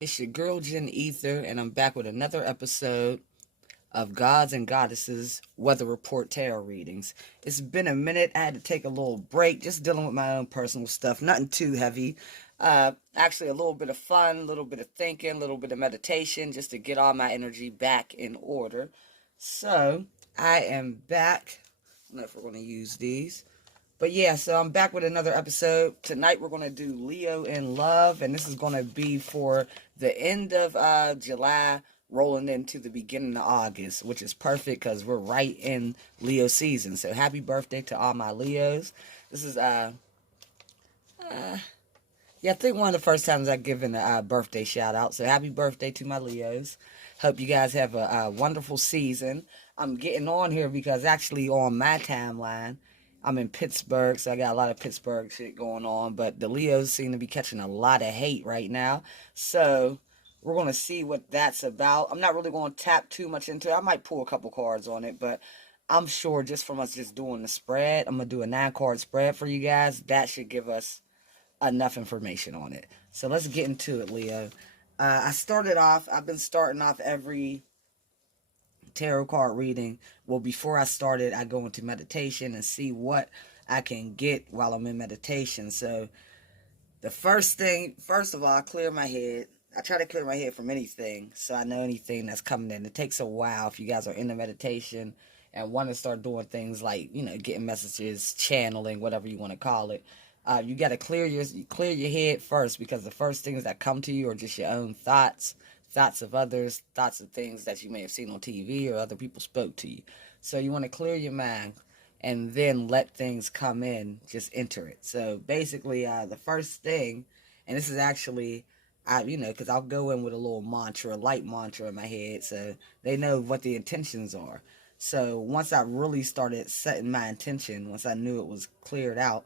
It's your girl Jen Ether, and I'm back with another episode of Gods and Goddesses Weather Report Tarot Readings. It's been a minute. I had to take a little break, just dealing with my own personal stuff. Nothing too heavy. Actually, a little bit of fun, a little bit of thinking, a little bit of meditation, just to get all my energy back in order. So, I am back. I don't know if we're going to use these. But yeah, so I'm back with another episode. Tonight we're going to do Leo in Love, and this is going to be for the end of July, rolling into the beginning of August, which is perfect because we're right in Leo season. So happy birthday to all my Leos. This is, yeah, I think one of the first times I've given a birthday shout out. So happy birthday to my Leos. Hope you guys have a wonderful season. I'm getting on here because actually on my timeline, I'm in Pittsburgh, so I got a lot of Pittsburgh shit going on. But the Leos seem to be catching a lot of hate right now. So we're going to see what that's about. I'm not really going to tap too much into it. I might pull a couple cards on it, but I'm sure just from us just doing the spread, I'm going to do a 9-card spread for you guys. That should give us enough information on it. So let's get into it, Leo. I've been starting off every tarot card reading. Well, before I started, I go into meditation and see what I can get while I'm in meditation. So the first of all, I clear my head. I try to clear my head from anything, so I know anything that's coming in. It takes a while if you guys are into meditation and want to start doing things like, getting messages, channeling, whatever you want to call it. You got to clear your head first, because the first things that come to you are just your own thoughts of others, thoughts of things that you may have seen on TV or other people spoke to you. So you want to clear your mind and then let things come in, just enter it. So basically, the first thing, and this is actually, because I'll go in with a little mantra, a light mantra in my head, so they know what the intentions are. So once I really started setting my intention, once I knew it was cleared out,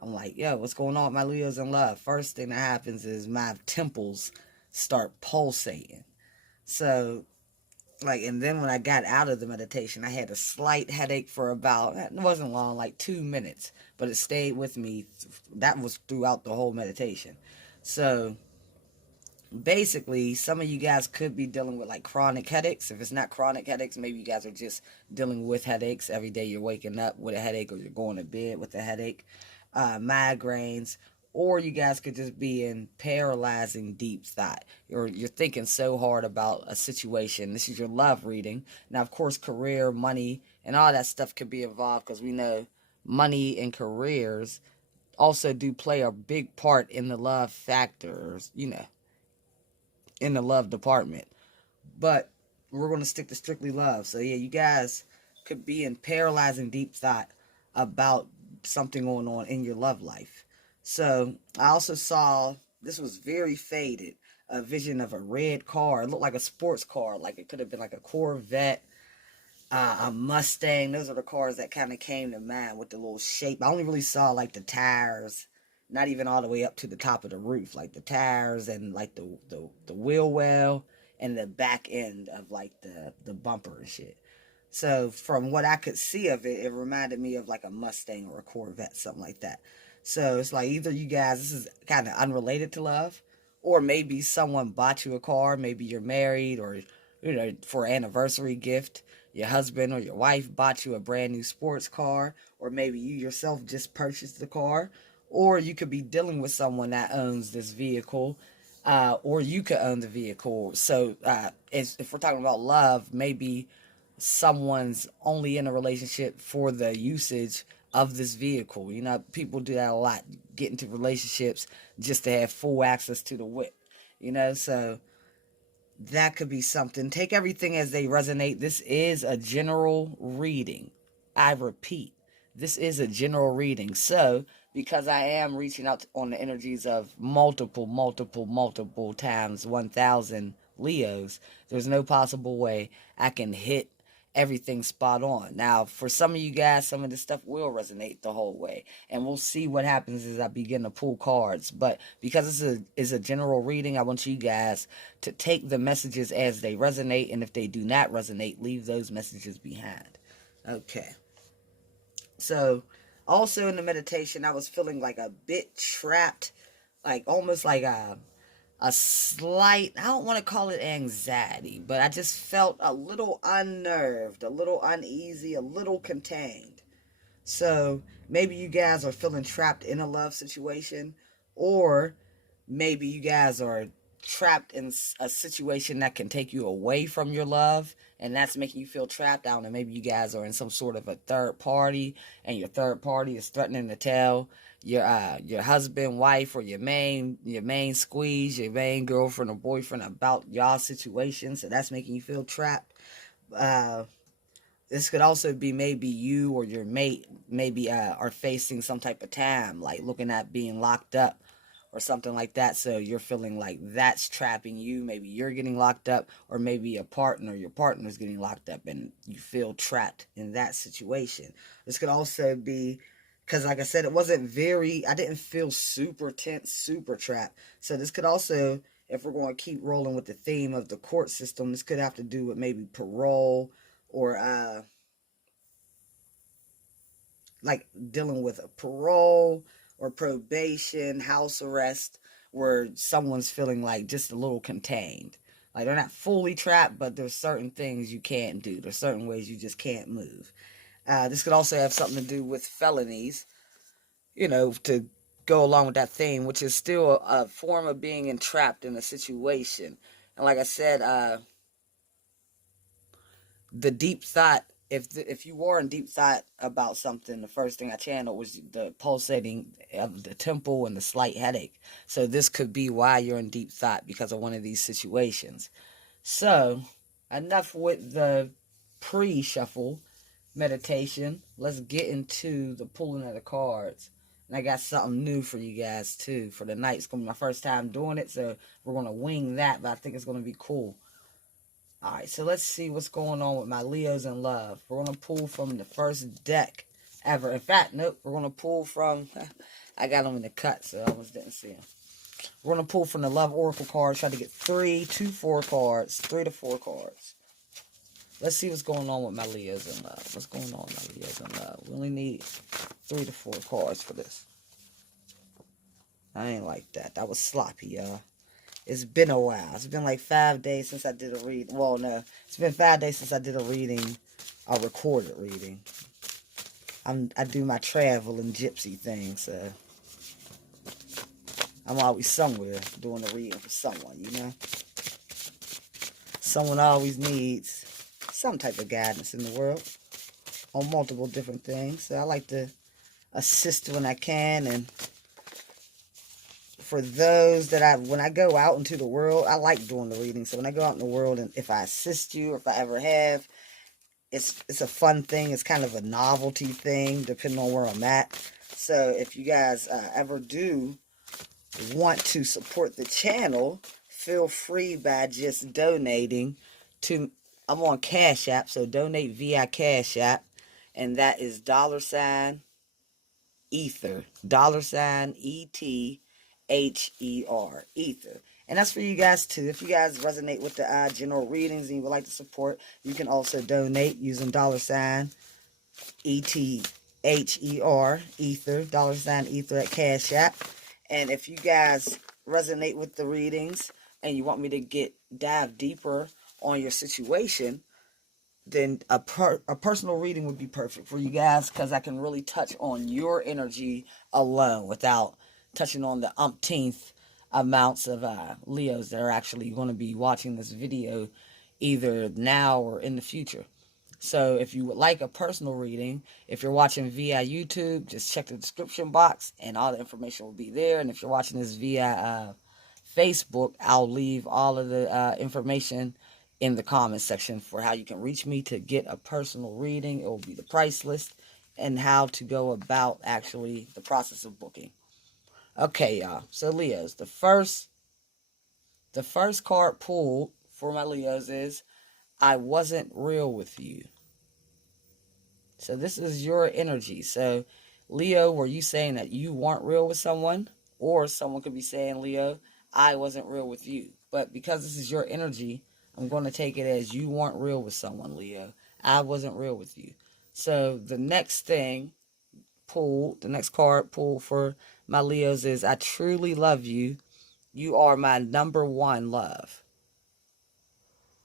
I'm like, yo, what's going on with my Leos in love? First thing that happens is my temples start pulsating. So, and then when I got out of the meditation, I had a slight headache for about, it wasn't long, like 2 minutes, but it stayed with me. That was throughout the whole meditation. So, basically, some of you guys could be dealing with like chronic headaches. If it's not chronic headaches, maybe you guys are just dealing with headaches. Every day you're waking up with a headache, or you're going to bed with a headache. Migraines, or you guys could just be in paralyzing deep thought. You're thinking so hard about a situation. This is your love reading. Now, of course, career, money, and all that stuff could be involved, because we know money and careers also do play a big part in the love factors, in the love department. But we're going to stick to strictly love. So, yeah, you guys could be in paralyzing deep thought about something going on in your love life. So I also saw, this was very faded, a vision of a red car. It looked like a sports car, like it could have been like a Corvette, a Mustang. Those are the cars that kind of came to mind with the little shape. I only really saw like the tires, not even all the way up to the top of the roof, like the tires and like the wheel well and the back end of like the bumper and shit. So from what I could see of it, it reminded me of like a Mustang or a Corvette, something like that. So it's like either you guys, this is kind of unrelated to love, or maybe someone bought you a car. Maybe you're married, or, for an anniversary gift, your husband or your wife bought you a brand new sports car, or maybe you yourself just purchased the car, or you could be dealing with someone that owns this vehicle, or you could own the vehicle. So if we're talking about love, maybe someone's only in a relationship for the usage of this vehicle. People do that a lot, get into relationships just to have full access to the whip, so that could be something. Take everything as they resonate. This is a general reading. I repeat, this is a general reading. So, because I am reaching out on the energies of multiple times 1,000 Leos, there's no possible way I can hit everything spot on. Now, for some of you guys, some of this stuff will resonate the whole way, and we'll see what happens as I begin to pull cards. But because this is a general reading, I want you guys to take the messages as they resonate, and if they do not resonate, leave those messages behind. Okay. So, also in the meditation, I was feeling like a bit trapped, like almost like a slight, I don't want to call it anxiety, but I just felt a little unnerved, a little uneasy, a little contained. So maybe you guys are feeling trapped in a love situation, or maybe you guys are trapped in a situation that can take you away from your love, and that's making you feel trapped. I don't know, maybe you guys are in some sort of a third party, and your third party is threatening to tell your husband, wife, or your main squeeze, your main girlfriend or boyfriend about y'all situation. So that's making you feel trapped. uh this could also be maybe you or your mate maybe are facing some type of time, like looking at being locked up or something like that. So you're feeling like that's trapping you. Maybe you're getting locked up, or maybe your partner's getting locked up, and you feel trapped in that situation. This could also be because, like I said, I didn't feel super tense, super trapped. So this could also, if we're going to keep rolling with the theme of the court system, this could have to do with maybe parole, or like dealing with a parole or probation, house arrest, where someone's feeling like just a little contained. Like they're not fully trapped, but there's certain things you can't do. There's certain ways you just can't move. This could also have something to do with felonies, to go along with that theme, which is still a form of being entrapped in a situation. And like I said, the deep thought, if you were in deep thought about something, the first thing I channeled was the pulsating of the temple and the slight headache. So this could be why you're in deep thought, because of one of these situations. So enough with the pre-shuffle meditation. Let's get into the pulling of the cards. And I got something new for you guys too for the night. It's gonna be my first time doing it, so we're gonna wing that, but I think it's gonna be cool. Alright, so let's see what's going on with my Leos in love. We're going to pull from the first deck ever. In fact, nope, we're going to pull from... I got them in the cut, so I almost didn't see them. We're going to pull from the Love Oracle cards. Try to get 3 to 4 cards. 3 to 4 cards. Let's see what's going on with my Leos in love. What's going on with my Leos in love? We only need 3 to 4 cards for this. I ain't like that. That was sloppy, y'all. It's been a while. It's been like 5 days since I did a read. Well, no. It's been 5 days since I did a reading, a recorded reading. I do my travel and gypsy thing, so I'm always somewhere doing a reading for someone, Someone always needs some type of guidance in the world on multiple different things. So I like to assist when I can, and for those that when I go out into the world, I like doing the reading. So when I go out in the world, and if I assist you, or if I ever have, it's a fun thing. It's kind of a novelty thing, depending on where I'm at. So if you guys ever do want to support the channel, feel free by just donating to, I'm on Cash App, so donate via Cash App, and that is $ Ether, $ETHER, Ether. And that's for you guys too. If you guys resonate with the general readings and you would like to support, you can also donate using $ETHER, Ether, $Ether at Cash App. And if you guys resonate with the readings and you want me to dive deeper on your situation, then a personal reading would be perfect for you guys, because I can really touch on your energy alone without touching on the umpteenth amounts of Leos that are actually going to be watching this video either now or in the future. So if you would like a personal reading, if you're watching via YouTube, just check the description box and all the information will be there. And if you're watching this via Facebook, I'll leave all of the information in the comments section for how you can reach me to get a personal reading. It will be the price list and how to go about actually the process of booking. Okay, y'all. So Leos, the first card pulled for my Leos is I wasn't real with you. So this is your energy. So Leo, were you saying that you weren't real with someone? Or someone could be saying, Leo, I wasn't real with you. But because this is your energy, I'm going to take it as you weren't real with someone, Leo. I wasn't real with you. So the next card pulled for my Leos is I truly love you You are my number one love.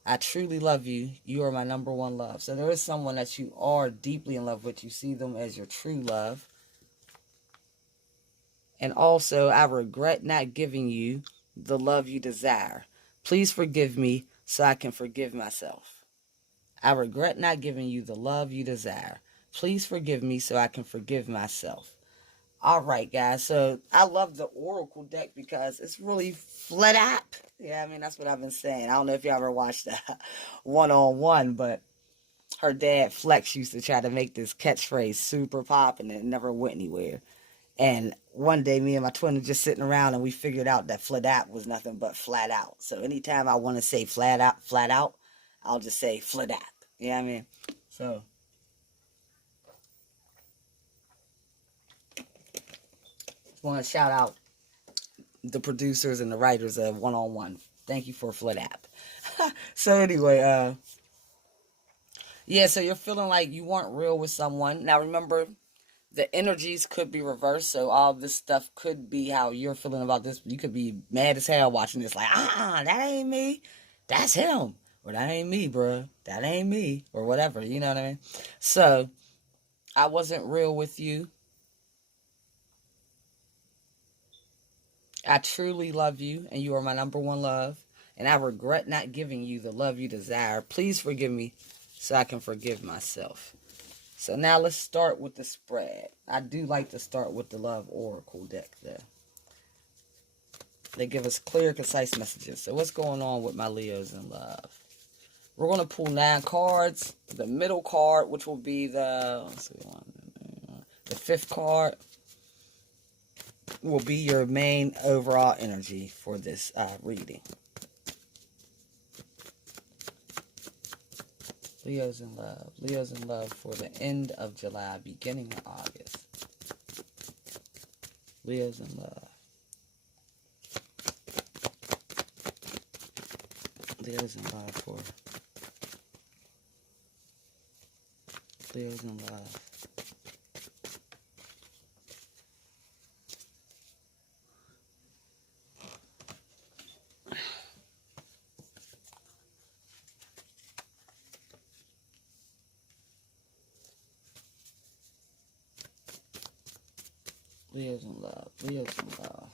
I truly love you. You are my number one love. So there is someone that you are deeply in love with. You see them as your true love. And also, I regret not giving you the love you desire. Please forgive me so I can forgive myself. I regret not giving you the love you desire. Please forgive me so I can forgive myself. All right, guys. So I love the Oracle deck because it's really flat out. Yeah, I mean, that's what I've been saying. I don't know if you ever watched one-on-one, but her dad Flex used to try to make this catchphrase super pop and it never went anywhere. And one day, me and my twin were just sitting around and we figured out that flat out was nothing but flat out. So anytime I want to say flat out, I'll just say flat out. You know what I mean? So want to shout out the producers and the writers of One-on-One. Thank you for Flat App. So anyway, yeah, so you're feeling like you weren't real with someone. Now remember, the energies could be reversed, so all this stuff could be how you're feeling about this. You could be mad as hell watching this, like, that ain't me. That's him. Or that ain't me, bruh. That ain't me. Or whatever, you know what I mean? So, I wasn't real with you. I truly love you, and you are my number one love. And I regret not giving you the love you desire. Please forgive me so I can forgive myself. So now let's start with the spread. I do like to start with the Love Oracle deck, though. They give us clear, concise messages. So what's going on with my Leos in love? We're going to pull 9 cards. The middle card, which will be the 5th card, will be your main overall energy for this reading. Leo's in love. Leo's in love for the end of July, beginning of August. Leo's in love. Leo's in love for... Leo's in love. Leo's in love. Leo's in love.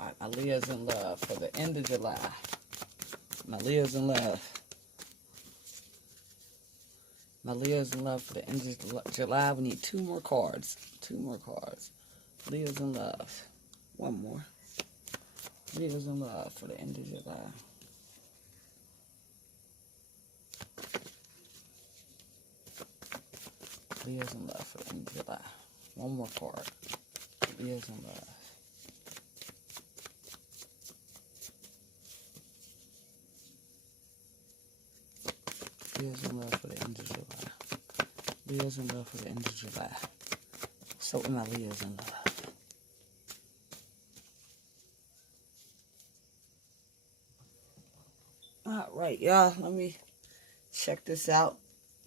Alright, my Leo's in love for the end of July. My Leo's in love. My Leo's in love for the end of July. We need 2 more cards. 2 more cards. Leo's in love. 1 more. Leo's in love for the end of July. Leo's in love for the end of July. 1 more card. Leo's in love. Leo's in love for the end of July. Leo's in love for the end of July. So my Leo's in love. Alright, y'all. Let me check this out.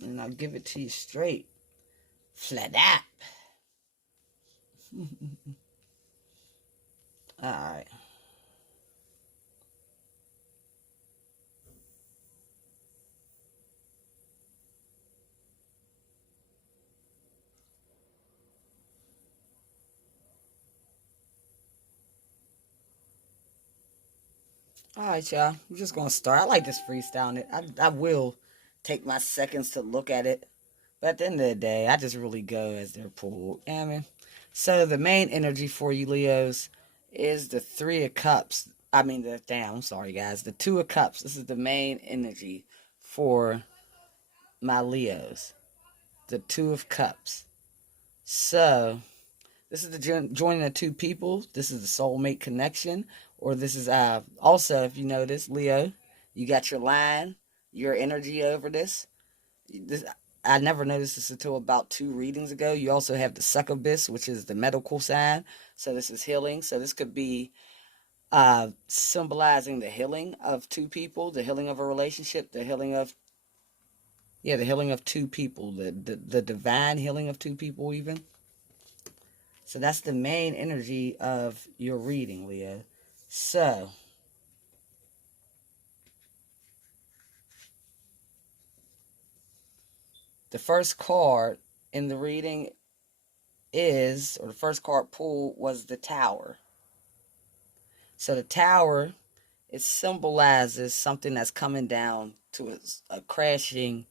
And I'll give it to you straight. Flat up. Alright. Alright, y'all. I'm just going to start. I like this freestyling it. I will take my seconds to look at it. But at the end of the day, I just really go as they're pulled. Yeah, I mean, so the main energy for you, Leos, is the 3 of Cups. I mean, I'm sorry, guys. The 2 of Cups. This is the main energy for my Leos. The 2 of Cups. So, This is the joining of two people. This is the soulmate connection. Or this is also, if you notice, Leo, you got your line, your energy over this. This I never noticed this until about 2 readings ago. You also have the succubus, which is the medical sign. So this is healing. So this could be symbolizing the healing of two people, the healing of a relationship, the healing of the healing of two people, the divine healing of two people even. So that's the main energy of your reading, Leo. So the first card in the reading is, or the first card pulled was the Tower. So the Tower, it symbolizes something that's coming down to a crashing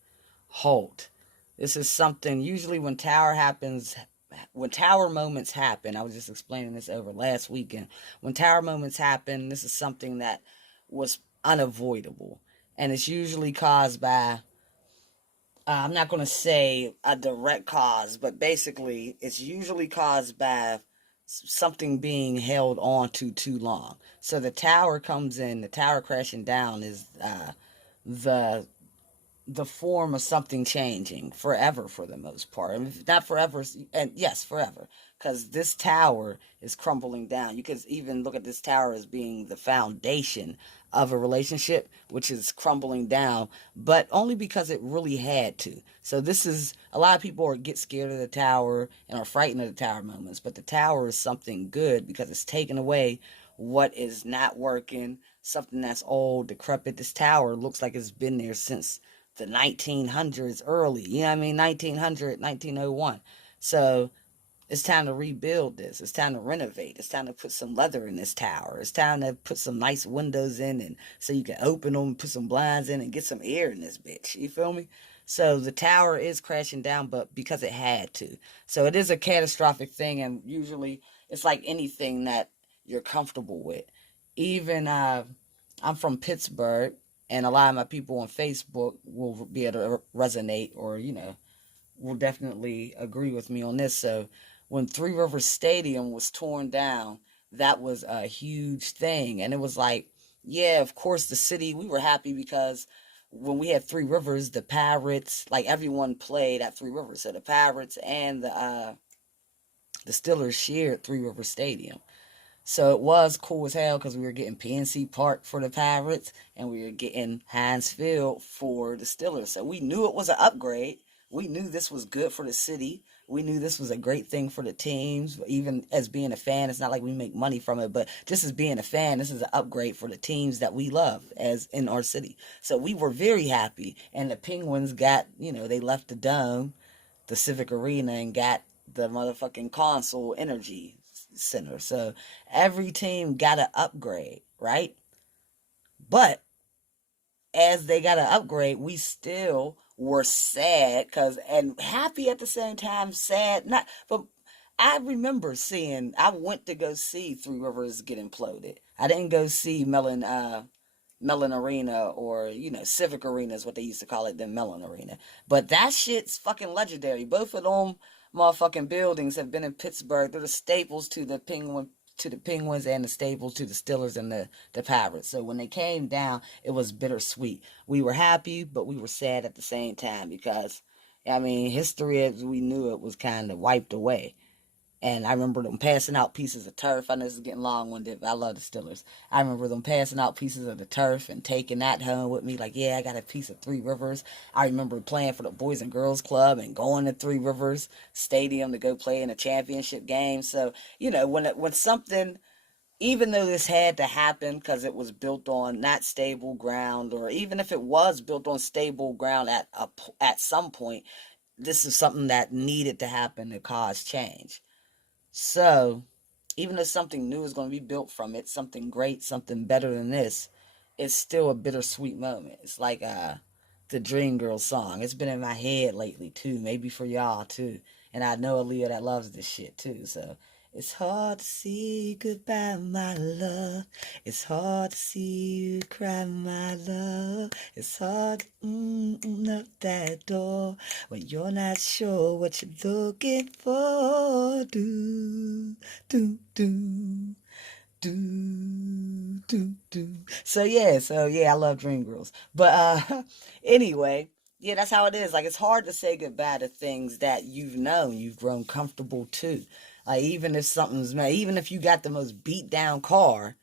halt. This is something, usually when tower happens, when tower moments happen, I was just explaining this over last weekend. When tower moments happen, this is something that was unavoidable. And it's usually caused by, I'm not going to say a direct cause, but basically it's usually caused by something being held on to too long. So the tower comes in, the tower crashing down is the the form of something changing forever for the most part. I mean, not forever, and yes, forever, because this tower is crumbling down. You could even look at this tower as being the foundation of a relationship, which is crumbling down, but only because it really had to. So this is, a lot of people get scared of the tower and are frightened of the tower moments, but the tower is something good because it's taken away what is not working, something that's old, decrepit. This tower looks like it's been there since the 1900s early, you know what I mean? 1900, 1901. So it's time to rebuild this. It's time to renovate. It's time to put some leather in this tower. It's time to put some nice windows in, and so you can open them, put some blinds in, and get some air in this bitch. You feel me? So the tower is crashing down, but because it had to. So it is a catastrophic thing, and usually it's like anything that you're comfortable with. Even I'm from Pittsburgh, and a lot of my people on Facebook will be able to resonate, or will definitely agree with me on this. So when Three Rivers Stadium was torn down, that was a huge thing. And it was like, yeah, of course, the city, we were happy because when we had Three Rivers, the Pirates, like everyone played at Three Rivers. So the Pirates and the Steelers shared Three Rivers Stadium. So it was cool as hell because we were getting PNC Park for the Pirates and we were getting Heinz Field for the Steelers. So we knew it was an upgrade. We knew this was good for the city. We knew this was a great thing for the teams. Even as being a fan, it's not like we make money from it, but just as being a fan, this is an upgrade for the teams that we love as in our city. So we were very happy. And the Penguins got, they left the dome, the Civic Arena, and got the motherfucking console energy center. So every team got an upgrade, right? But as they got an upgrade, we still were sad and happy at the same time, sad. Not, but I remember I went to go see Three Rivers get imploded. I didn't go see Mellon Arena, or Civic Arena is what they used to call it, then Mellon Arena. But that shit's fucking legendary. Both of them motherfucking buildings have been in Pittsburgh. They're the staples to the Penguins and the staples to the Steelers and the Pirates. So when they came down, it was bittersweet. We were happy, but we were sad at the same time because, history as we knew it was kind of wiped away. And I remember them passing out pieces of turf. I know this is getting long-winded, but I love the Steelers. I remember them passing out pieces of the turf and taking that home with me. Like, yeah, I got a piece of Three Rivers. I remember playing for the Boys and Girls Club and going to Three Rivers Stadium to go play in a championship game. So, when something, even though this had to happen because it was built on not stable ground, or even if it was built on stable ground at some point, this is something that needed to happen to cause change. So, even if something new is going to be built from it, something great, something better than this, it's still a bittersweet moment. It's like the Dream Girl song. It's been in my head lately too, maybe for y'all too. And I know a Leo that loves this shit too. So It's hard to see goodbye, my love. It's hard to see you cry, my love. It's hard to up that door when you're not sure what you're looking for. Do, do. So yeah, I love Dream Girls. But anyway, yeah, that's how it is. Like it's hard to say goodbye to things that you've known, you've grown comfortable to. Like even if something's made, even if you got the most beat down car,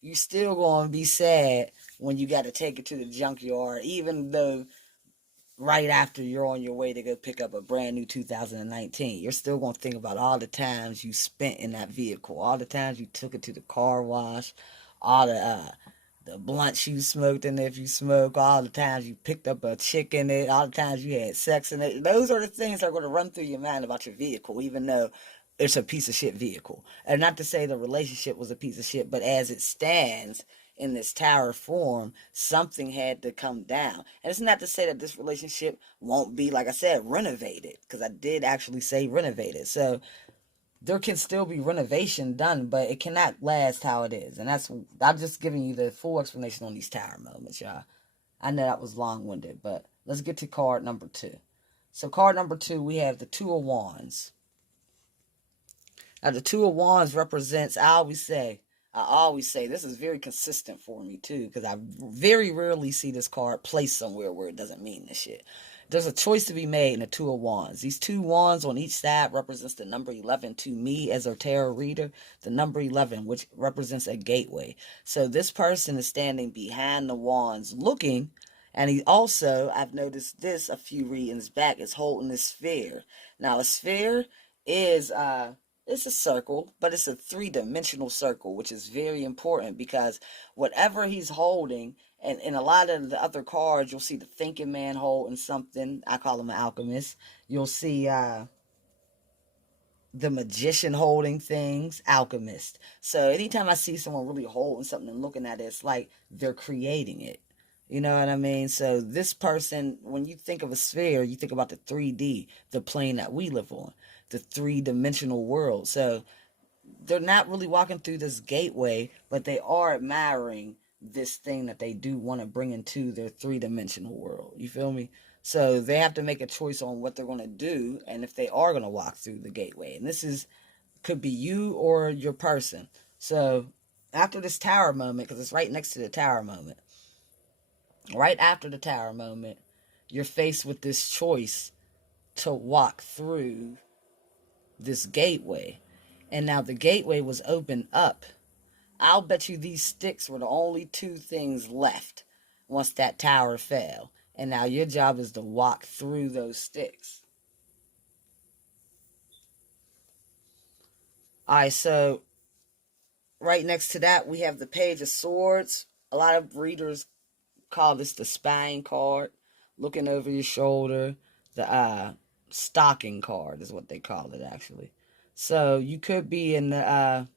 you still gonna be sad when you got to take it to the junkyard, even though right after you're on your way to go pick up a brand new 2019, you're still going to think about all the times you spent in that vehicle, all the times you took it to the car wash, all the blunts you smoked in it if you smoke, all the times you picked up a chick in it, all the times you had sex in it. Those are the things that are going to run through your mind about your vehicle, even though it's a piece of shit vehicle. And not to say the relationship was a piece of shit, but as it stands in this tower form, something had to come down. And it's not to say that this relationship won't be, like I said, renovated, because I did actually say renovated. So there can still be renovation done, but it cannot last how it is. And that's, I'm just giving you the full explanation on these tower moments, y'all. I know that was long-winded, but let's get to card number 2. So card number 2, we have the Two of Wands. Now the Two of Wands represents, I always say, this is very consistent for me too, because I very rarely see this card placed somewhere where it doesn't mean this shit. There's a choice to be made in the Two of Wands. These two wands on each side represents the number 11 to me as a tarot reader. The number 11, which represents a gateway. So this person is standing behind the wands looking, and he also, I've noticed this a few readings back, is holding a sphere. Now a sphere is it's a circle, but it's a three-dimensional circle, which is very important because whatever he's holding, and in a lot of the other cards, you'll see the thinking man holding something. I call him an alchemist. You'll see the magician holding things, alchemist. So anytime I see someone really holding something and looking at it, it's like they're creating it. You know what I mean? So this person, when you think of a sphere, you think about the 3D, the plane that we live on, the three-dimensional world. So they're not really walking through this gateway, but they are admiring this thing that they do want to bring into their three-dimensional world. You feel me? So they have to make a choice on what they're going to do and if they are going to walk through the gateway. And this is could be you or your person. So after this tower moment, because it's right next to the tower moment, right after the tower moment, you're faced with this choice to walk through this gateway. And now the gateway was opened up. I'll bet you these sticks were the only two things left once that tower fell. And now your job is to walk through those sticks. Alright, so right next to that, we have the Page of Swords. A lot of readers call this the spying card, looking over your shoulder. The stalking card is what they call it, actually. So you could be in the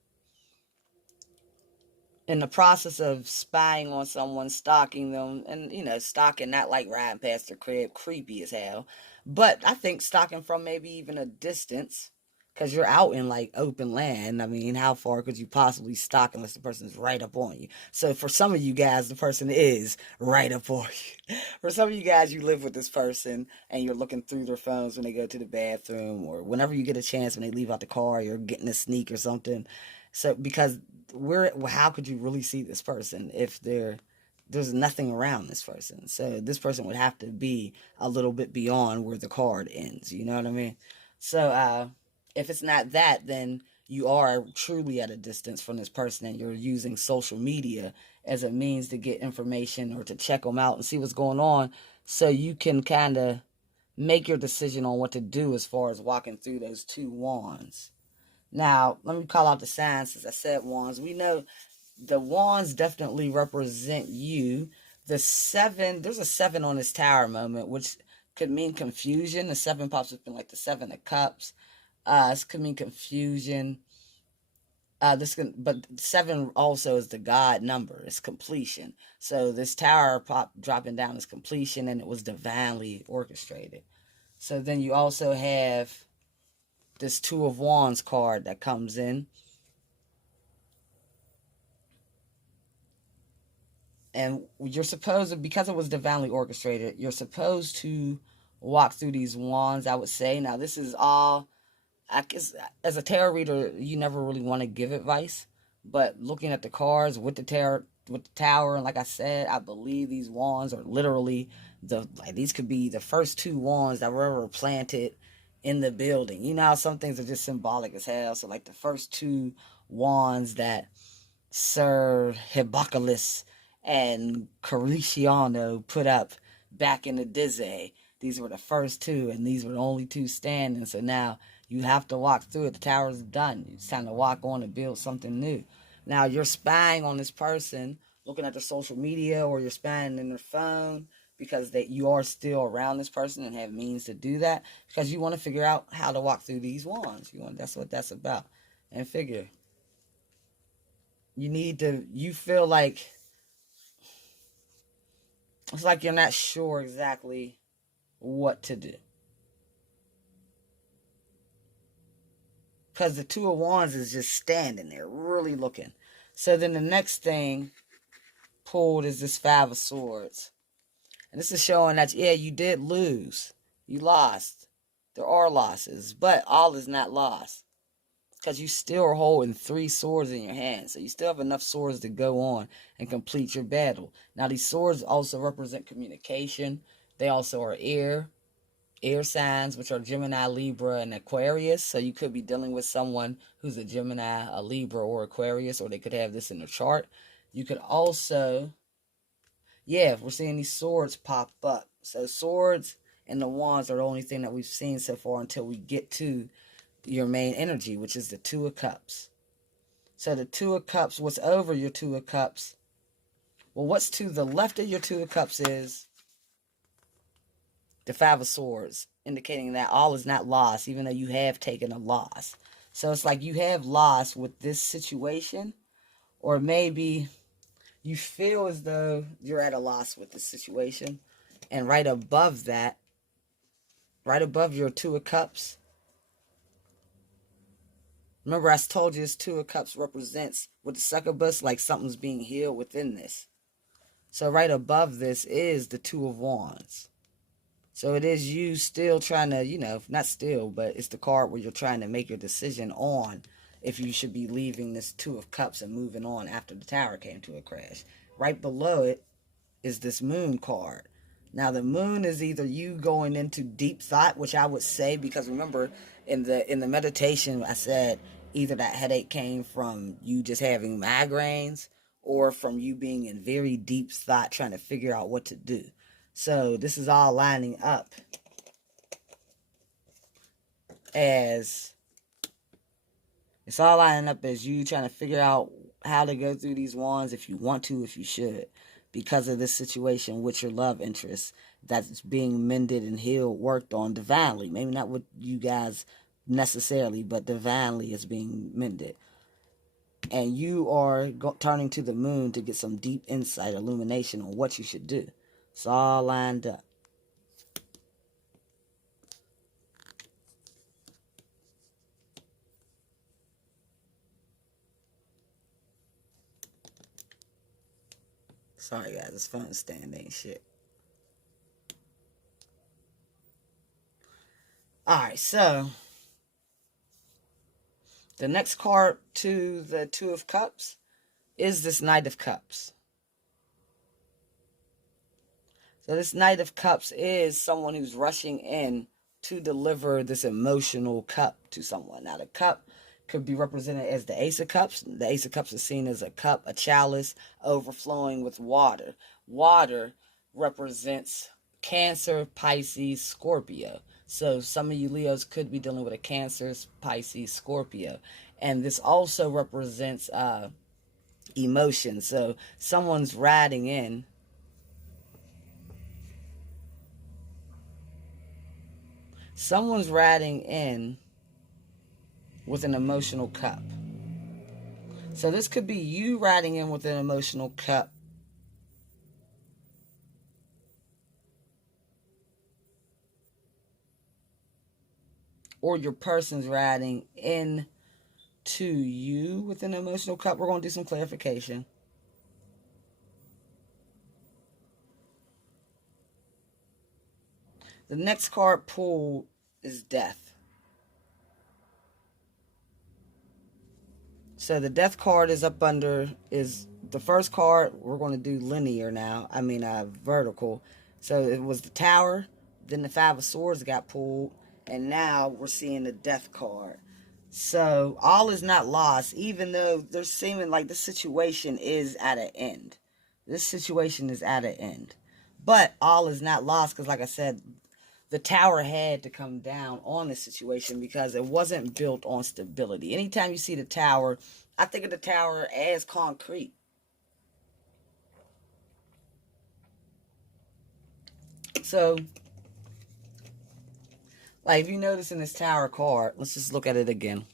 process of spying on someone, stalking them, and stalking not like riding past their crib, creepy as hell, but I think stalking from maybe even a distance, because you're out in like open land. I mean, how far could you possibly stalk unless the person's right up on you? So for some of you guys, the person is right up on you. For some of you guys, you live with this person and you're looking through their phones when they go to the bathroom or whenever you get a chance when they leave out the car, you're getting a sneak or something. So because how could you really see this person if there's nothing around this person? So this person would have to be a little bit beyond where the card ends. You know what I mean? So if it's not that, then you are truly at a distance from this person and you're using social media as a means to get information or to check them out and see what's going on so you can kind of make your decision on what to do as far as walking through those two wands. Now, let me call out the signs since I said wands. We know the wands definitely represent you. The 7, there's a 7 on this tower moment, which could mean confusion. The 7 pops up in like the 7 of cups. This could mean confusion. But 7 also is the God number. It's completion. So this tower dropping down is completion, and it was divinely orchestrated. So then you also have this Two of Wands card that comes in. And you're supposed to, because it was divinely orchestrated, you're supposed to walk through these wands, I would say. Now, this is all, I guess, as a tarot reader, you never really want to give advice. But looking at the cards with the tarot, with the tower, and like I said, I believe these wands are literally these could be the first two wands that were ever planted in the building. You know how some things are just symbolic as hell. So like the first two wands that Sir Hibocalus and Cariciano put up back in the Dizzy. These were the first two, and these were the only two standing. So now you have to walk through it. The tower's done. It's time to walk on and build something new. Now you're spying on this person, looking at their social media, or you're spying in their phone because you are still around this person and have means to do that because you want to figure out how to walk through these wands. That's what that's about. And figure. You feel like it's like you're not sure exactly what to do. Because the Two of Wands is just standing there, really looking. So then the next thing pulled is this Five of Swords. And this is showing that, yeah, you did lose. You lost. There are losses, but all is not lost. Because you still are holding 3 swords in your hand. So you still have enough swords to go on and complete your battle. Now, these swords also represent communication. They also are air signs, which are Gemini, Libra, and Aquarius. So you could be dealing with someone who's a Gemini, a Libra, or Aquarius, or they could have this in their chart. You could also, yeah, we're seeing these swords pop up. So swords and the wands are the only thing that we've seen so far until we get to your main energy, which is the Two of Cups. So the Two of Cups, what's over your Two of Cups? Well, what's to the left of your Two of Cups is the Five of Swords, indicating that all is not lost, even though you have taken a loss. So it's like you have lost with this situation, or maybe you feel as though you're at a loss with this situation. And right above that, right above your Two of Cups, remember I told you this Two of Cups represents, with the succubus, like something's being healed within this. So right above this is the Two of Wands. So it is you still trying to, not still, but it's the card where you're trying to make your decision on if you should be leaving this Two of Cups and moving on after the tower came to a crash. Right below it is this Moon card. Now the Moon is either you going into deep thought, which I would say, because remember in the meditation I said either that headache came from you just having migraines or from you being in very deep thought trying to figure out what to do. So this is all lining up as you trying to figure out how to go through these wands, if you want to, if you should, because of this situation with your love interest that's being mended and healed, worked on divinely. Maybe not with you guys necessarily, but divinely is being mended. And you are turning to the Moon to get some deep insight, illumination on what you should do. It's all lined up. Sorry guys, this phone stand ain't shit. Alright, so the next card to the Two of Cups is this Knight of Cups. So this Knight of Cups is someone who's rushing in to deliver this emotional cup to someone. Now the cup could be represented as the Ace of Cups. The Ace of Cups is seen as a cup, a chalice, overflowing with water. Water represents Cancer, Pisces, Scorpio. So some of you Leos could be dealing with a Cancer, Pisces, Scorpio. And this also represents emotion. So someone's riding in. Someone's riding in with an emotional cup. So this could be you riding in with an emotional cup. or your person's riding into you with an emotional cup. We're going to do some clarification. The next card pulled is death. So the death card is up under, is the first card. We're going to do linear now. I mean, vertical. So it was the Tower, then the Five of Swords got pulled, and now we're seeing the death card. So all is not lost, even though there's seeming like the situation is at an end. This situation is at an end. But all is not lost because, like I said, the Tower had to come down on this situation because it wasn't built on stability. Anytime you see the Tower, I think of the Tower as concrete. So, like, if you notice in this Tower card, let's just look at it again.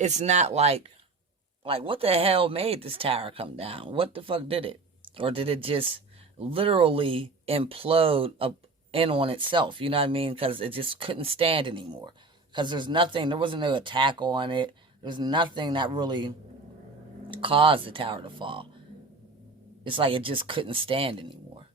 It's not like what the hell made this Tower come down? What the fuck did it? Or did it just literally implode up in on itself? You know what I mean? Because it just couldn't stand anymore. Because there wasn't no attack on it. There's nothing that really caused the Tower to fall. It's like it just couldn't stand anymore.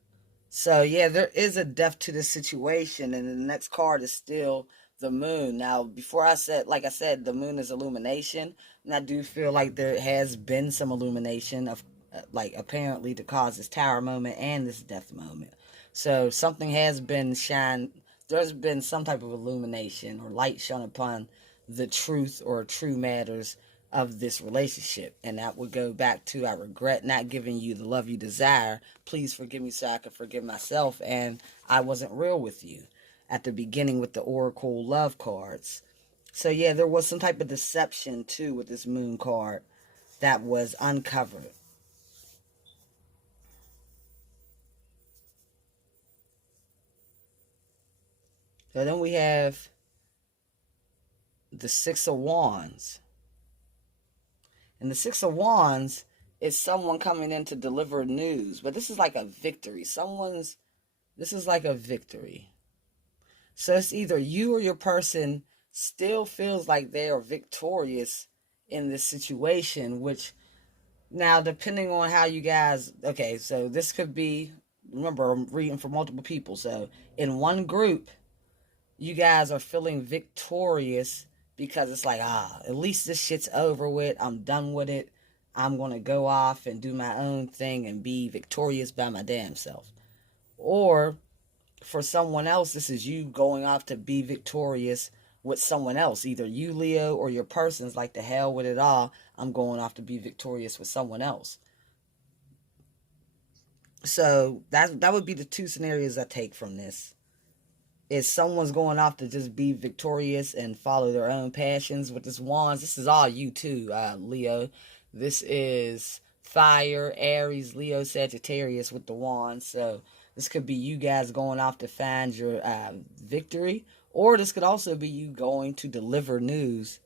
So yeah, there is a depth to this situation, and the next card is still the Moon. Now, before I said, like I said, the Moon is illumination, and I do feel like there has been some illumination of, like, apparently to cause this Tower moment and this death moment. So something has been shined. There's been some type of illumination or light shone upon the truth or true matters of this relationship. And that would go back to, I regret not giving you the love you desire. Please forgive me so I can forgive myself. And I wasn't real with you at the beginning with the Oracle love cards. So yeah, there was some type of deception too with this Moon card that was uncovered. So then we have the Six of Wands. And the Six of Wands is someone coming in to deliver news. But this is like a victory. This is like a victory. So it's either you or your person still feels like they are victorious in this situation, which now, depending on how you guys, okay, so this could be, remember, I'm reading for multiple people. So in one group, you guys are feeling victorious because it's like, at least this shit's over with. I'm done with it. I'm going to go off and do my own thing and be victorious by my damn self. Or for someone else, this is you going off to be victorious with someone else. Either you, Leo, or your person's like, the hell with it all. I'm going off to be victorious with someone else. So that would be the two scenarios I take from this. Is someone's going off to just be victorious and follow their own passions with this wands. This is all you too, Leo. This is fire, Aries, Leo, Sagittarius with the wands. So this could be you guys going off to find your victory. Or this could also be you going to deliver news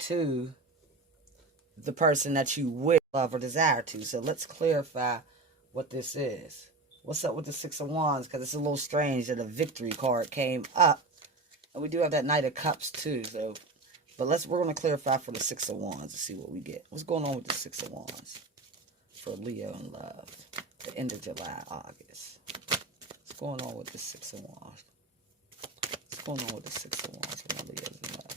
to the person that you would love or desire to. So let's clarify what this is. What's up with the Six of Wands? Because it's a little strange that a victory card came up. And we do have that Knight of Cups too. So, but we're going to clarify for the Six of Wands to see what we get. What's going on with the Six of Wands for Leo in love? The end of July, August. What's going on with the Six of Wands? What's going on with the Six of Wands for my Leos in love?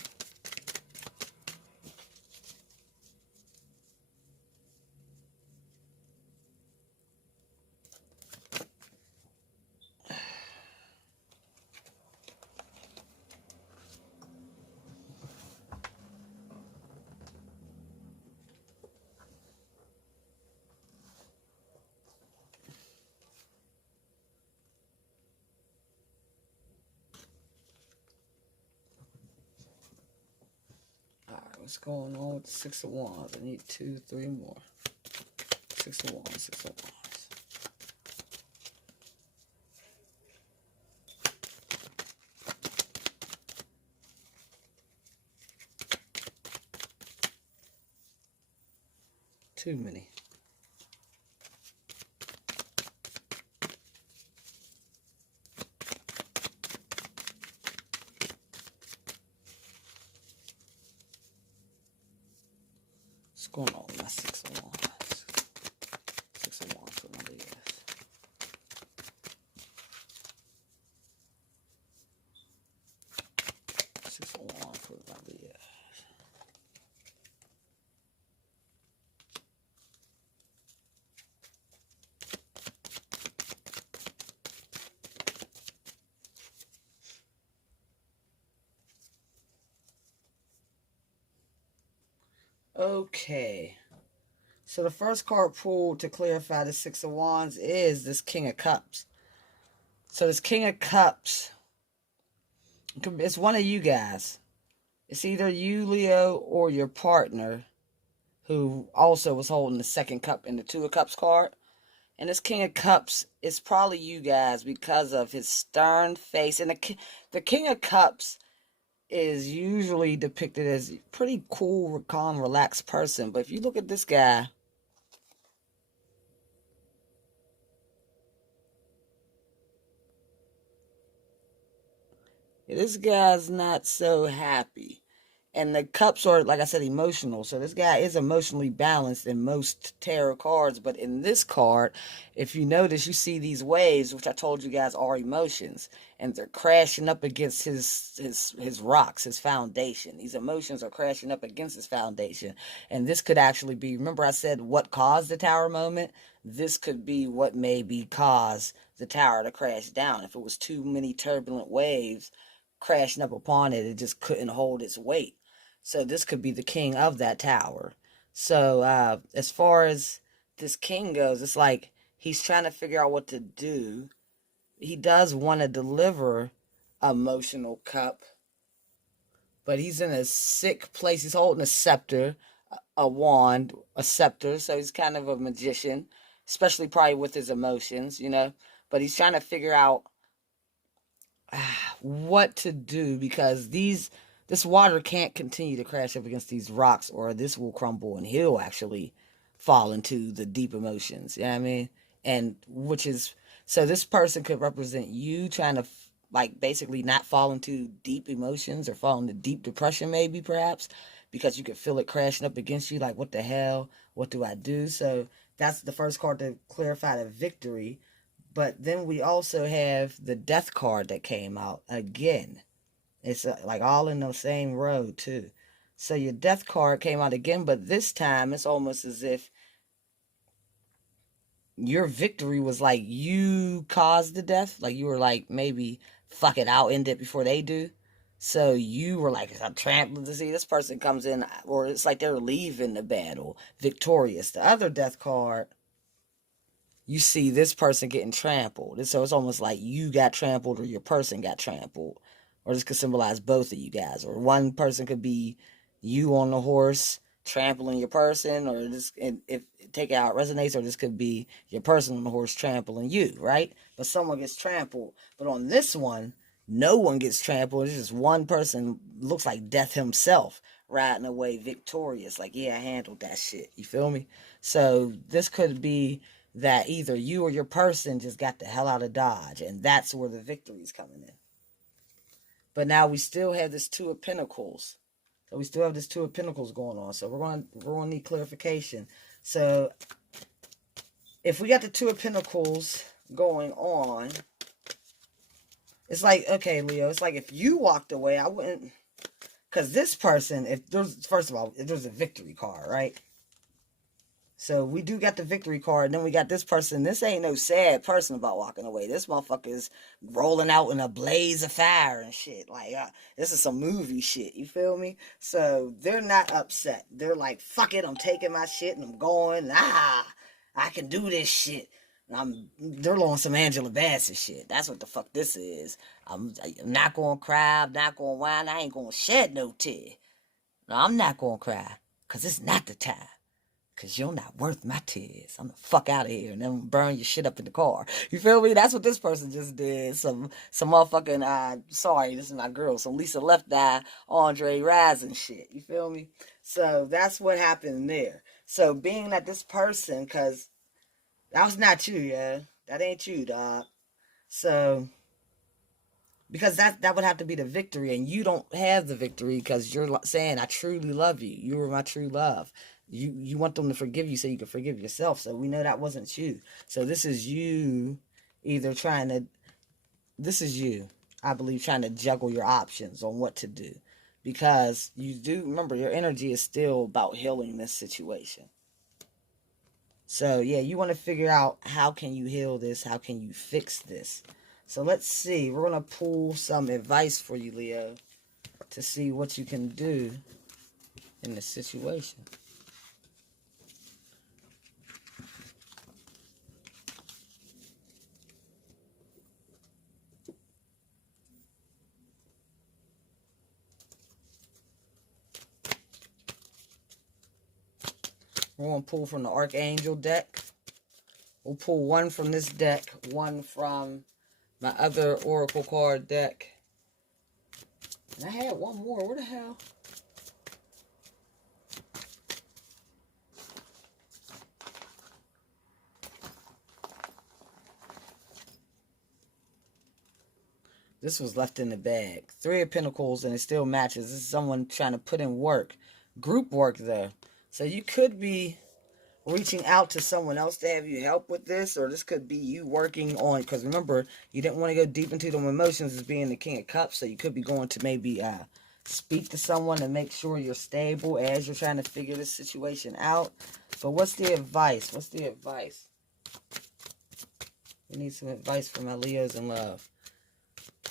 What's going on with the Six of Wands? I need 2, 3 more. Six of Wands, Six of Wands. Too many. What's going on with my Six of Wands? Six of Wands for my Leos. Six of Wands for my Leos. Okay. So the first card pulled to clarify the Six of Wands is this King of Cups. So this King of Cups, it's one of you guys. It's either you, Leo, or your partner, who also was holding the second cup in the Two of Cups card. And this King of Cups is probably you guys because of his stern face. And the King of Cups is usually depicted as a pretty cool, calm, relaxed person. But if you look at this guy, this guy's not so happy. And the cups are, like I said, emotional. So this guy is emotionally balanced in most tarot cards. But in this card, if you notice, you see these waves, which I told you guys are emotions. And they're crashing up against his rocks, his foundation. These emotions are crashing up against his foundation. And this could actually be, remember I said what caused the tower moment? This could be what maybe caused the tower to crash down. If it was too many turbulent waves crashing up upon it, it just couldn't hold its weight. So this could be the king of that tower. So as far as this king goes, it's like he's trying to figure out what to do. He does want to deliver an emotional cup, but he's in a sick place. He's holding a scepter, a wand, a scepter. So he's kind of a magician, especially probably with his emotions, you know. But he's trying to figure out what to do because this water can't continue to crash up against these rocks or this will crumble and he'll actually fall into the deep emotions. You know what I mean? And which is, so this person could represent you trying to like basically not fall into deep emotions or fall into deep depression maybe perhaps because you could feel it crashing up against you like what the hell, what do I do? So that's the first card to clarify the victory. But then we also have the death card that came out again. It's like all in the same row too. So your death card came out again, but this time it's almost as if your victory was like you caused the death. Like you were like, maybe, fuck it, I'll end it before they do. So you were like, I'm trampling to see this person comes in, or it's like they're leaving the battle victorious. The other death card, you see this person getting trampled. And so it's almost like you got trampled or your person got trampled. Or this could symbolize both of you guys. Or one person could be you on the horse trampling your person. Or this, if take it out resonates, or this could be your person on the horse trampling you, right? But someone gets trampled. But on this one, no one gets trampled. It's just one person, looks like death himself, riding away victorious. Like, yeah, I handled that shit. You feel me? So this could be that either you or your person just got the hell out of Dodge, and that's where the victory's coming in. But now we still have this Two of Pentacles. So we still have this Two of Pentacles going on. So we're gonna need clarification. So if we got the Two of Pentacles going on, it's like, okay, Leo, it's like if you walked away, I wouldn't, because this person, if there's, first of all, if there's a victory card, right? So we do got the victory card. Then we got this person. This ain't no sad person about walking away. This motherfucker is rolling out in a blaze of fire and shit. Like, this is some movie shit. You feel me? So they're not upset. They're like, fuck it. I'm taking my shit and I'm going. I can do this shit. They're on some Angela Bassett shit. That's what the fuck this is. I'm not going to cry. I'm not going to whine. I ain't going to shed no tear. No, I'm not going to cry because it's not the time. Because you're not worth my tears. I'm the fuck out of here and then burn your shit up in the car. You feel me? That's what this person just did. Some motherfucking, sorry, this is my girl. Some Lisa Left Eye, Andre Rising shit. You feel me? So that's what happened there. So being that this person, because that was not you, yeah. That ain't you, dog. So, because that would have to be the victory, and you don't have the victory because you're saying, I truly love you. You were my true love. You want them to forgive you so you can forgive yourself. So we know that wasn't you. So this is you either trying to, this is you, I believe, trying to juggle your options on what to do. Because you do, remember, your energy is still about healing this situation. So yeah, you want to figure out how can you heal this? How can you fix this? So let's see. We're going to pull some advice for you, Leo, to see what you can do in this situation. We're going to pull from the Archangel deck. We'll pull one from this deck, one from my other Oracle card deck. And I had one more. Where the hell? This was left in the bag. 3 of Pentacles, and it still matches. This is someone trying to put in work. Group work, though. So you could be reaching out to someone else to have you help with this, or this could be you working on, because remember, you didn't want to go deep into them emotions as being the King of Cups, so you could be going to maybe speak to someone and make sure you're stable as you're trying to figure this situation out. But what's the advice? What's the advice? We need some advice from my Leos in love.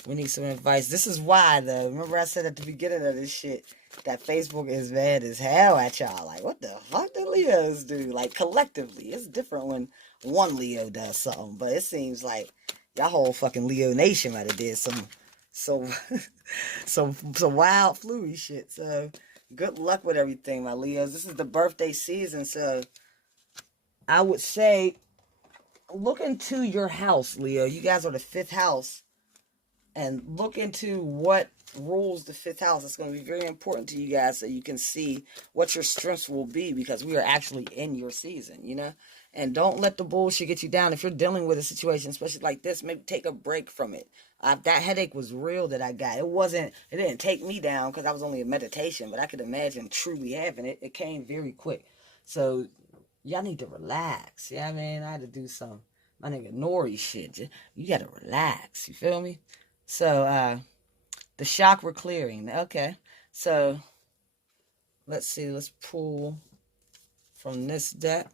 We need some advice. This is why, though. Remember I said at the beginning of this shit that Facebook is mad as hell at y'all. Like, what the fuck do Leos do? Like, collectively. It's different when one Leo does something. But it seems like y'all whole fucking Leo nation might have did some some wild fluey shit. So, good luck with everything, my Leos. This is the birthday season, so I would say look into your house, Leo. You guys are the 5th house. And look into what rules the 5th house. It's going to be very important to you guys so you can see what your strengths will be, because we are actually in your season, you know? And don't let the bullshit get you down. If you're dealing with a situation, especially like this, maybe take a break from it. That headache was real that I got. It didn't take me down because I was only in meditation, but I could imagine truly having it. It came very quick. So y'all need to relax. Yeah, I mean, I had to do some my nigga Nori shit. You got to relax. You feel me? So, the chakra clearing. Okay. So, let's see. Let's pull from this deck.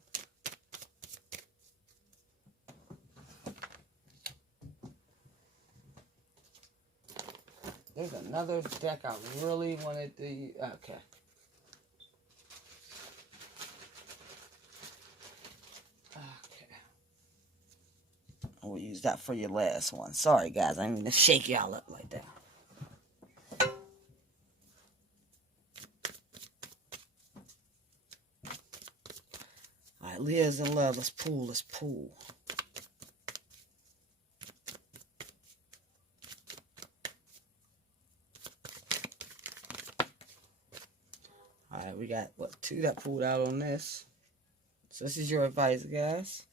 There's another deck I really wanted to use. Okay. We'll use that for your last one. Sorry, guys. I didn't mean to shake y'all up like that. All right, Leo's in love. Let's pull. Let's pull. All right, we got, what, 2 that pulled out on this. So this is your advice, guys.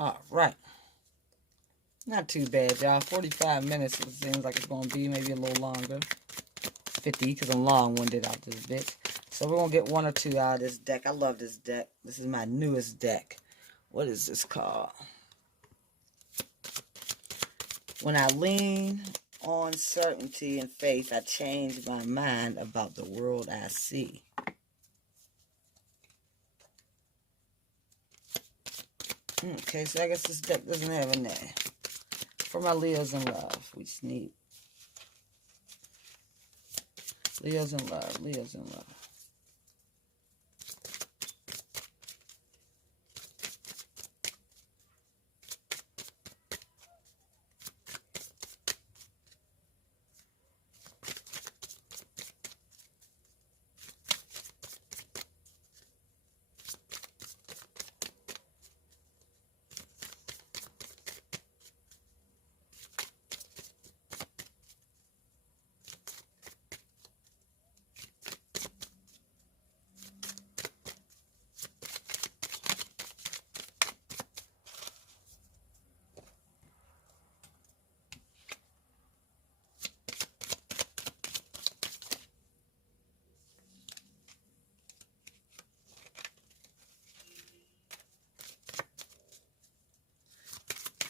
All right. Not too bad, y'all. 45 minutes, it seems like it's going to be, maybe a little longer. 50, because I'm long-winded out this bitch. So we're going to get 1 or 2 out of this deck. I love this deck. This is my newest deck. What is this called? When I lean on certainty and faith, I change my mind about the world I see. Okay, so I guess this deck doesn't have a name. For my Leos in love, we just need. Leo's in love. Leo's in love.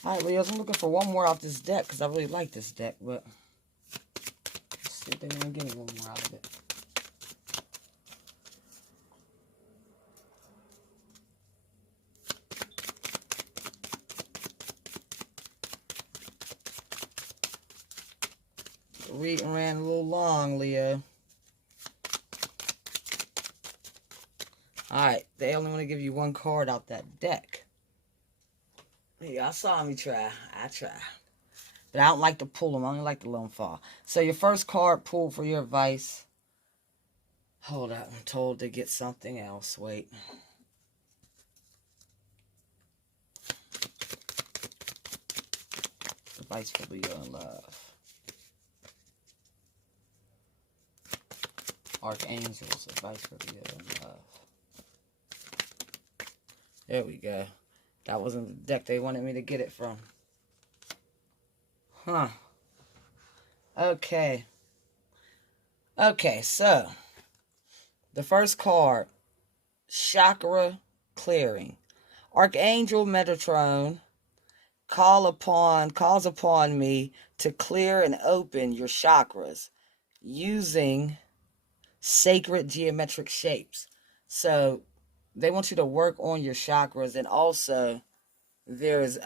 Alright, Leos, I'm looking for one more off this deck because I really like this deck, but let's see if they're going to give me one more out of it. The reading ran a little long, Leo. Alright, they only want to give you one card out that deck. Y'all saw me try. I try. But I don't like to pull them. I only like to let them fall. So your first card pulled for your advice. Hold up. I'm told to get something else. Wait. Advice for Leo in love. Archangels. Advice for Leo in love. There we go. That wasn't the deck they wanted me to get it from. Huh. Okay. Okay, so the first card, chakra clearing. Archangel Metatron calls upon me to clear and open your chakras using sacred geometric shapes. So they want you to work on your chakras, and also there's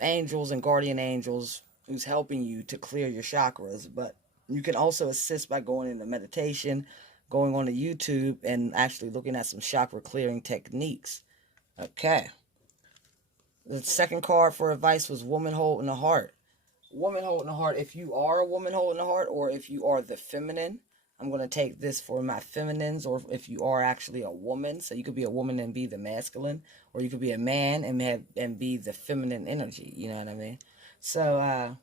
angels and guardian angels who's helping you to clear your chakras, but you can also assist by going into meditation, going on to YouTube, and actually looking at some chakra clearing techniques. Okay. The second card for advice was woman holding a heart. Woman holding a heart, if you are a woman holding a heart, or if you are the feminine, I'm going to take this for my feminines, or if you are actually a woman. So you could be a woman and be the masculine, or you could be a man and be the feminine energy. You know what I mean? So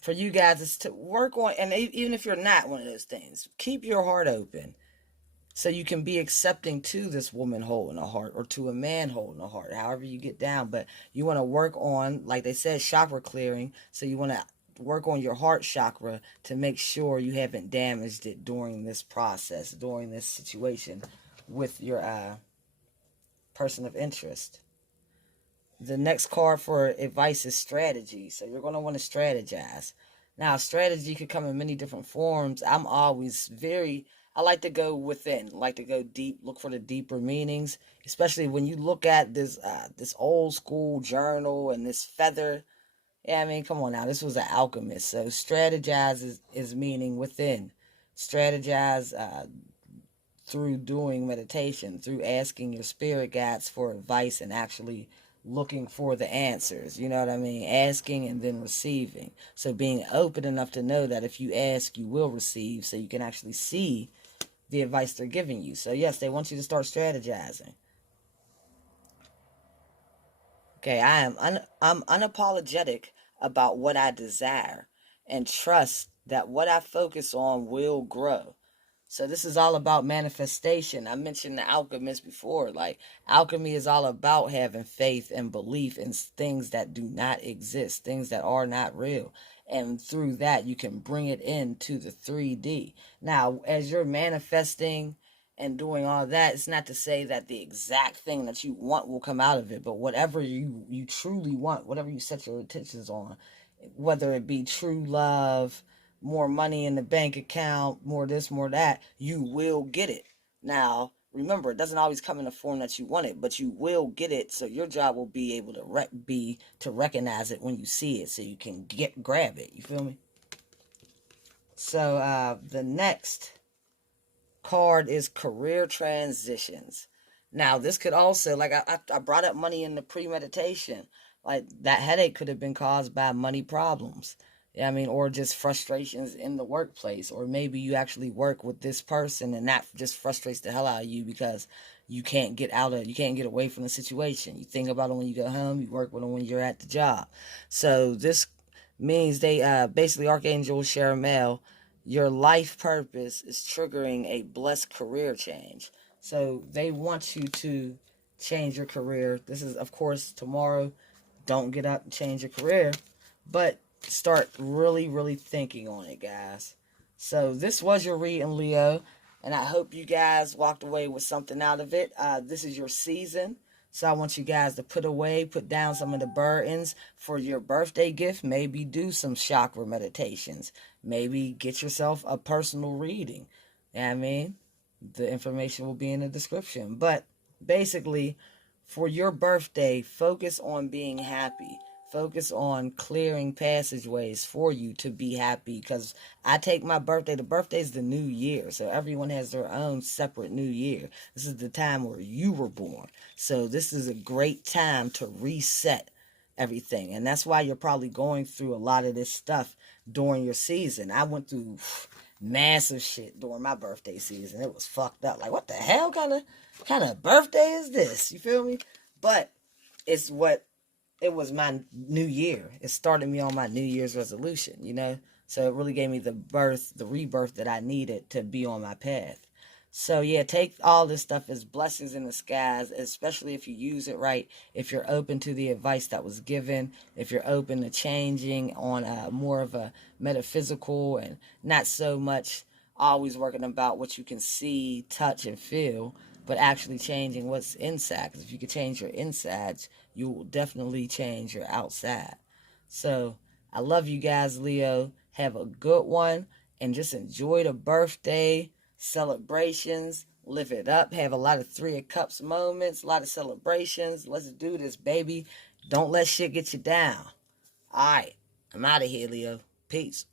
for you guys, it's to work on, and even if you're not one of those things, keep your heart open so you can be accepting to this woman holding a heart, or to a man holding a heart, however you get down. But you want to work on, like they said, chakra clearing. So you want to work on your heart chakra to make sure you haven't damaged it during this process, during this situation with your person of interest. The next card for advice is strategy. So you're going to want to strategize. Now, strategy could come in many different forms. I like to go within, like to go deep, look for the deeper meanings, especially when you look at this old school journal and this feather. Yeah, I mean, come on now. This was an alchemist. So strategize is meaning within. Strategize through doing meditation, through asking your spirit guides for advice and actually looking for the answers. You know what I mean? Asking and then receiving. So being open enough to know that if you ask, you will receive, so you can actually see the advice they're giving you. So yes, they want you to start strategizing. Okay, I'm unapologetic about what I desire and trust that what I focus on will grow. So this is all about manifestation. I mentioned the alchemist before. Like, alchemy is all about having faith and belief in things that do not exist, things that are not real. And through that, you can bring it into the 3D. Now, as you're manifesting and doing all that, it's not to say that the exact thing that you want will come out of it, but whatever you truly want, whatever you set your intentions on, whether it be true love, more money in the bank account, more this, more that, you will get it. Now, remember, it doesn't always come in the form that you want it, but you will get it. So your job will be able to recognize it when you see it, so you can grab it. You feel me? So the next card is career transitions. Now, this could also, like I brought up money in the premeditation. Like that headache could have been caused by money problems. Yeah, I mean, or just frustrations in the workplace, or maybe you actually work with this person and that just frustrates the hell out of you because you can't get away from the situation. You think about it when you go home, you work with them when you're at the job. So this means they basically Archangel Sharamel, your life purpose is triggering a blessed career change. So they want you to change your career. This is, of course, tomorrow. Don't get up and change your career, but start really, really thinking on it, guys. So this was your reading, Leo, and I hope you guys walked away with something out of it. This is your season. So I want you guys to put down some of the burdens for your birthday gift. Maybe do some chakra meditations. Maybe get yourself a personal reading. You know what I mean? The information will be in the description. But basically, for your birthday, focus on being happy. Focus on clearing passageways for you to be happy. Because I take my birthday, the birthday is the new year. So everyone has their own separate new year. This is the time where you were born. So this is a great time to reset everything. And that's why you're probably going through a lot of this stuff during your season. I went through massive shit during my birthday season. It was fucked up. Like, what the hell kind of birthday is this? You feel me? But it was my new year. It started me on my New Year's resolution, you know? So it really gave me the rebirth that I needed to be on my path. So yeah, take all this stuff as blessings in the skies, especially if you use it right, if you're open to the advice that was given, if you're open to changing on more of a metaphysical and not so much always working about what you can see, touch, and feel, but actually changing what's inside. Because if you can change your insides, you will definitely change your outside. So I love you guys, Leo. Have a good one and just enjoy the birthday celebrations. Live it up. Have a lot of Three of Cups moments, a lot of celebrations. Let's do this, baby. Don't let shit get you down. All right. I'm out of here, Leo. Peace.